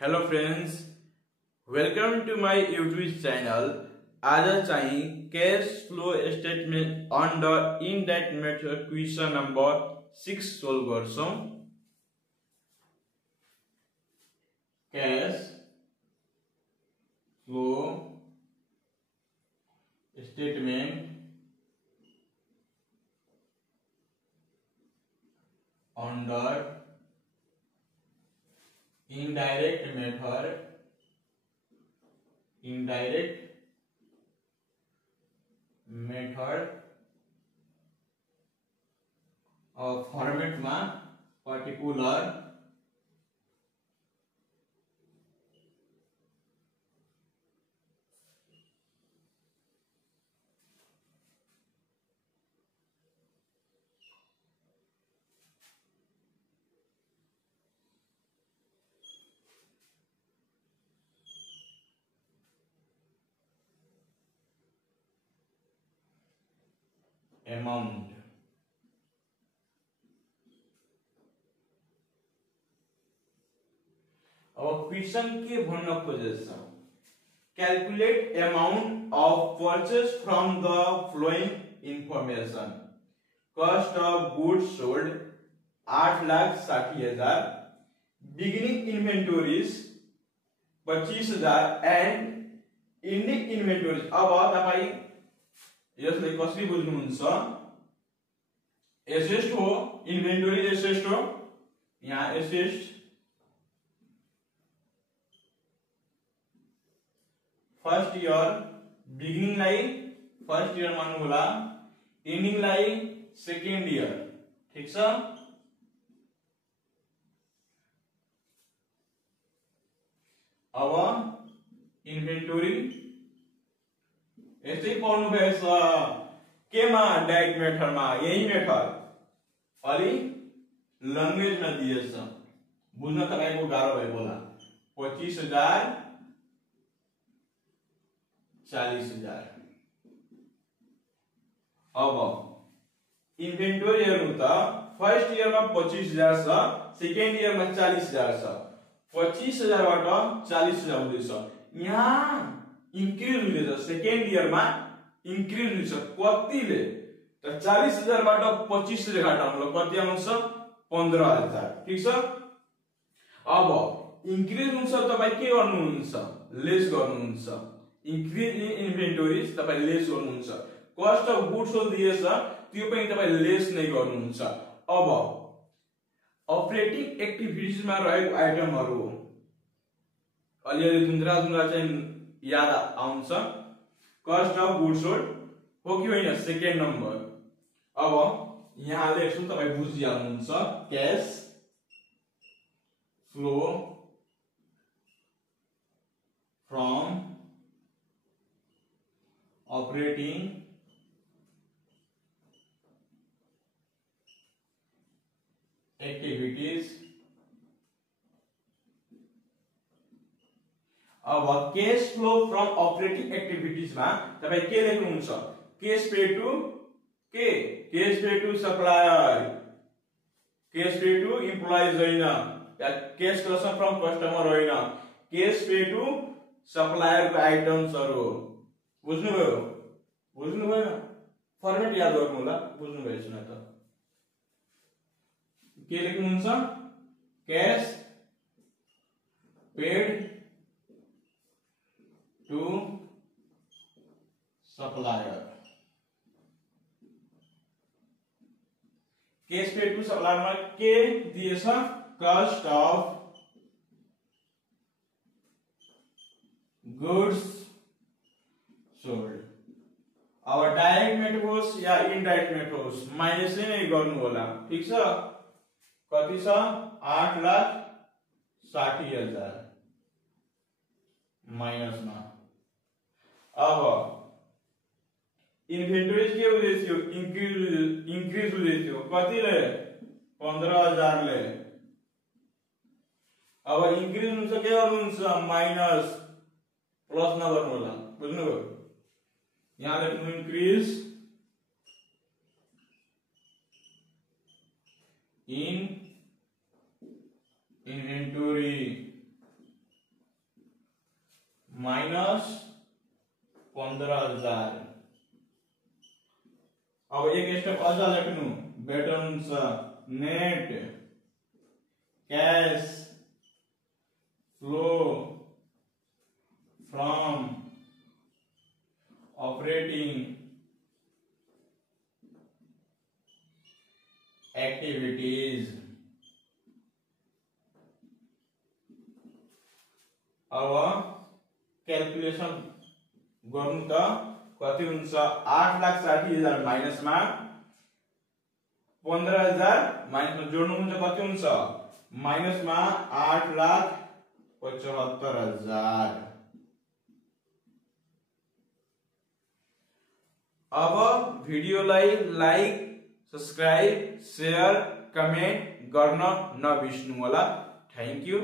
Hello friends, welcome to my YouTube channel. आज चाहिँ cash flow statement under indirect method question number 6 solve गर्छौं। Cash flow statement under indirect method format मा particular amount अब question के भन्न खोजेछ, calculate amount of purchase from the following information. Cost of goods sold 8,60,000, beginning inventories 25,000 and ending inventories. अब तपाई यसले कसरी बुझ्नुहुन्छ? Assets हो, इन्भेन्टोरी एसेस्ट हो। यहाँ एसेस्ट फर्स्ट इयर, बिगिनिङ लाई फर्स्ट इयर मान्नु होला, एन्डिङ लाई सेकेन्ड इयर। ठीक छ? अब इन्भेन्टोरी यसै पढ्नु भएछ केमा? डाइरेक्ट मेथडमा। यही मेथड अलि ल्याङ्ग्वेजमा दिएछ, बुझ्न तपाईको गाह्रो भएको होला। 25,000 40,000। अब इन्भेन्टोरी हेर्नु त, फर्स्ट इयरमा 25,000 छ, सेकेन्ड इयरमा 40,000 छ। 25,000 बाट 40,000 हुँदैछ। यहाँ इंक्रीज हुँदैछ, सेकेन्ड इयरमा इंक्रीज हुन्छ। कतिले? त 40,000 बाट 25,000 घटाउनु कति आउँछ? 15,000। ठीक छ? अब इंक्रीज हुन्छ, तपाई के गर्नुहुन्छ? लेस गर्नुहुन्छ। इंक्रीज इन इन्भेन्टोरीज तपाई लेस गर्नुहुन्छ। कस्ट अफ गुड्स सोल्ड दिएछ, त्यो पनि तपाई लेस नै गर्नुहुन्छ। अब अपरेटिङ एक्टिभिटीज मा रहेको आइटमहरु अलिअलि जुन्द्रा चाहिँ याद आउँछ। कस्ट अफ गुड्स सोल्ड हो कि होइन? Second number. अब यहाँ लेख्छु, तपाई बुझिहाल्नुहुन्छ। Cash flow from operating activities. अब cash flow from operating activities मा तपाई के लेख्नुहुन्छ? कैश पे टू के? Cash pay to supplier, cash pay to employees होइन, या कैश कलेक्सन फ्रम कस्टमर होइन, कैश पे टू सप्लायर को आइटम्सहरु हो। बुझ्नुभयो? बुझ्नुभयो? फर्मेट याद गर्नु होला, बुझ्नुभयो छैन त? के लेख्नुहुन्छ? Cash paid to supplier। Cash pay to supplier में के दिएछ? Cost of goods sold. अब डाइरेक्ट मेथड होस् या इनडाइरेक्ट मेथड होस्, माइनस नै गर्नु होला। ठीक छ? कति छ? 8,60,000 माइनस मा। अब इन्भेन्टोरीज के हुँदै थियो? इंक्रीज हुँदै थियो। कतिले? 15,000 ले। अब इंक्रीज हुन्छ, के गर्नुहुन्छ? माइनस, प्लस नगर्नु होला। बुझ्नुभयो? यहाँ लेख्नु इंक्रीज इन इन्भेन्टोरी अब एक स्टेप अझ लेख्नु बेटर हुन्छ net cash flow from operating activities। अब क्याल्कुलेसन गर्नु त कति हुन्छ 8,60,000 माइनसमा 15,000 माइनसमा जोड्नु हुन्छ कति हुन्छ माइनसमा 8,75,000। अब भिडियोलाई लाइक सब्स्क्राइब शेयर कमेन्ट गर्न नबिर्सनु होला। Thank you.